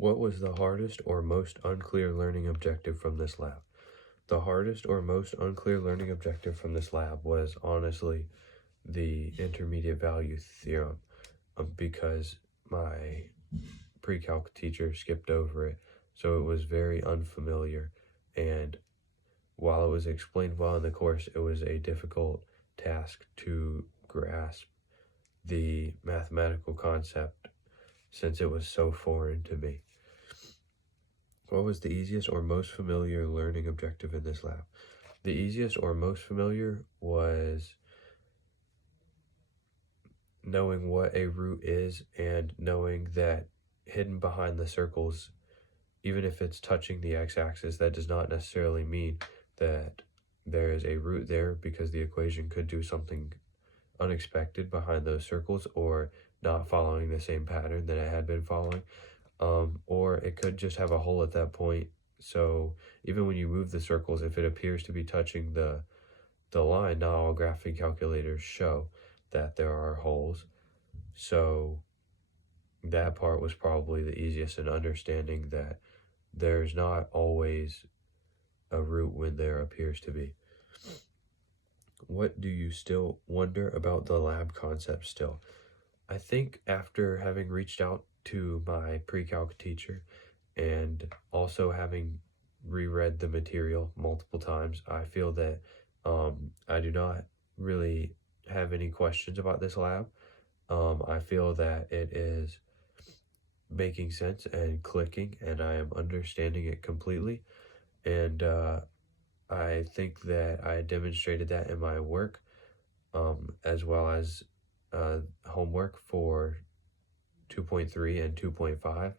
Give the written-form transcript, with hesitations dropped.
What was the hardest or most unclear learning objective from this lab? The hardest or most unclear learning objective from this lab was honestly the intermediate value theorem, because my pre-calc teacher skipped over it, so it was very unfamiliar, and while it was explained well in the course, it was a difficult task to grasp the mathematical concept since it was so foreign to me. What was the easiest or most familiar learning objective in this lab? The easiest or most familiar was knowing what a root is and knowing that hidden behind the circles, even if it's touching the x-axis, that does not necessarily mean that there is a root there, because the equation could do something unexpected behind those circles, or not following the same pattern that it had been following, or it could just have a hole at that point. So even when you move the circles, if it appears to be touching the line, not all graphing calculators show that there are holes. So that part was probably the easiest in understanding that there's not always a root when there appears to be. What do you still wonder about the lab concept still? I think after having reached out to my pre-calc teacher and also having reread the material multiple times, I feel that I do not really have any questions about this lab. I feel that it is making sense and clicking, and I am understanding it completely. And I think that I demonstrated that in my work, as well as homework for 2.3 and 2.5.